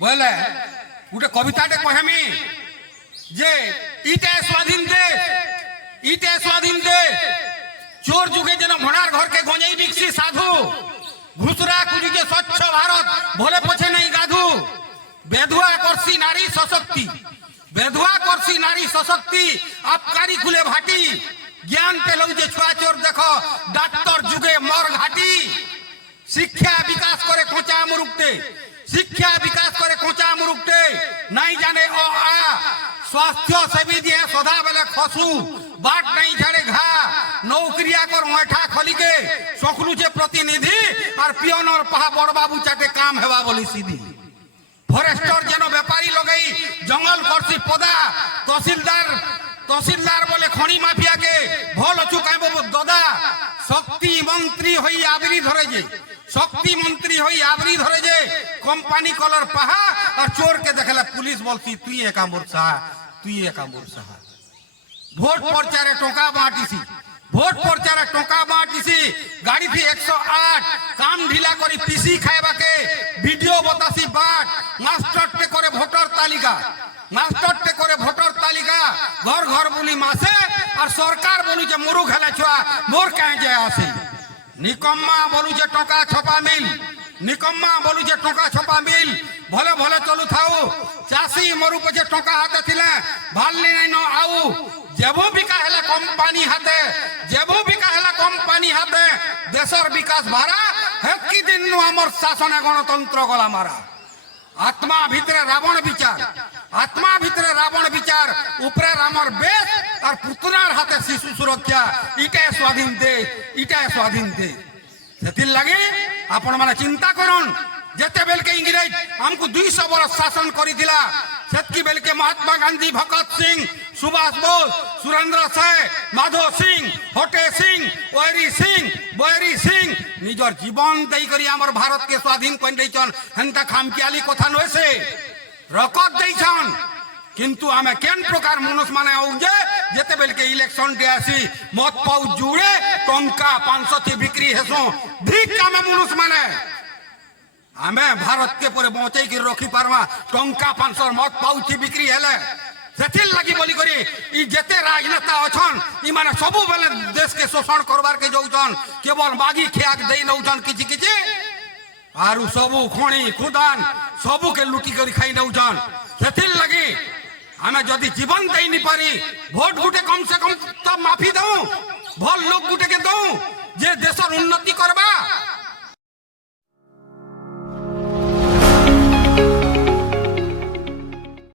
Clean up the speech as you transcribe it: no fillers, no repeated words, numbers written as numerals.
বলে গোটে কবিতাটে কহেমি যে ইটা স্বাধীন দেশ, ইটা স্বাধীন দেশ, চোর যুগে যেন ভণার ঘরকে গঞ্জাই বিকছি সাধু, ঘুষরা খুঁজুছে স্বচ্ছ ভারত ভলে পছে নাই গাধু, বেধুয়া করছি নারী সশক্তি, বেধুয়া করছি নারী সশক্তি, আবকারি খুলে ভাটি, জ্ঞান পেল যে ছুয়া চোর দেখো ডাক্তার যুগে মর ঘাটি, শিক্ষা বিকাশ করে কোঁচা মুরুকতে, শিক্ষা বিকাশ করে কোঁচা মুরুকতে, নাই জানে অ আ, স্বাস্থ্য সেবী দিয়ে সদা বেলে খসু, বাট নাই ঝাড়ে ঘা, নৌকরিয়া কর মঠা খলিকে সকলুছে প্রতিনিধি, আর পিয়নর পাহা বড় বাবু চাটে কাম হেবা বলি সিধি, ফরেস্টর যেন ব্যাপারী লগাই জঙ্গল করছি পদা, তহসিলদার তহসিলদার বলে খনি মাফিয়াকে ভল চুকাইব দদা, শক্তি মন্ত্রী হই আবরি ধরে যে, শক্তি মন্ত্রী হই আবরি ধরে যে, কোম্পানি কলর পাহা আর চোরকে দেখলে পুলিশ বলছি তুই একাম্বর সাহা, তুই একাম্বর সাহা। ভোট প্রচারে টোকা বাঁটিছি, ভোট প্রচারে টোকা বাঁটিছি, গাড়িতে 108 কাম ঢিলা করি পিসি খাইবাকে ভিডিও বতাসি বাট, মাস্টারটে করে ভোটার তালিকা, মাস্টারটে করে ভোটার তালিকা, ঘর ঘর বলি মাসে, আর সরকার বলু যে মরু খেলা ছুয়া মোর কাঁ যায় আসে, নিকম্মা বলু যে টকা ছপা মিল, নিকম্মা বলু যে টকা ছপা মিল, ভলে ভলে চলু থাও, চাষী মরু পছে টকা হাতে ছিলে ভালনি নাই ন আউ, যেবু বিকা হেলে কোম্পানি হাতে, যেবু বিকা হেলে কোম্পানি হাতে, দেশের বিকাশ ভাড়া হেকি দিন আমার শাসনে গণতন্ত্র গলা মারা, আত্মা ভিতরে রাবণ বিচার, আত্মা ভিতরে রাবণ বিচার, উপরে রামর বেশ, আর পুতনার হাতে শিশু সুরক্ষা, ইটাই স্বাধীন দেশ, ইটাই স্বাধীন দেশ। সেতির লাগে আপন মানে চিন্তা করুন, যেতে বেলকে ইংরেজ আমকু 200 বরস শাসন করি দিলা, সেতকি বেলকে মহাত্মা গান্ধী, ভগৎ সিং, সুভাষ বোস, সুরেন্দ্র সায়, মাধো সিং, হটে সিং, ওয়েরি সিং, বৈরি সিং নিজর জীবন দেই করি আমার ভারতকে স্বাধীন করে দিয়েছন, হেনতা খামকিয়ালি কথা নয়ছে, রকত দিয়েছন। কিন্তু আমি কেন প্রকার মানুষ মানে যে যেতে বেলকে ইলেকশন ডে আসি মত পাউ জুড়ে টঙ্কা 500 થી বিক্রি হেসো, ঠিক আমি মানুষ মানে আমি ভারতকে পরে বঁচাই করে রখি পারবা, টঙ্কা 500 মত পাউছি বিক্রি হেলে, সেথির লাগি বলি করি ই যেতে রাজনেতা অছন ই মানে সবু বেলে দেশকে শোষণ করবার কে যাউছন, কেবল মাগি খেয়াক দেই নউছন কিছু কিছু, আর সবু খনি খুদান সবুকে লুটি করে খাই নউছন। সেথির লাগি আমি যদি জীবন দেই নি পারি, ভোট গুটে কম সে কম তো মাফি দউ, ভাল লোক গুটেকে দউ যে দেশের উন্নতি করবা,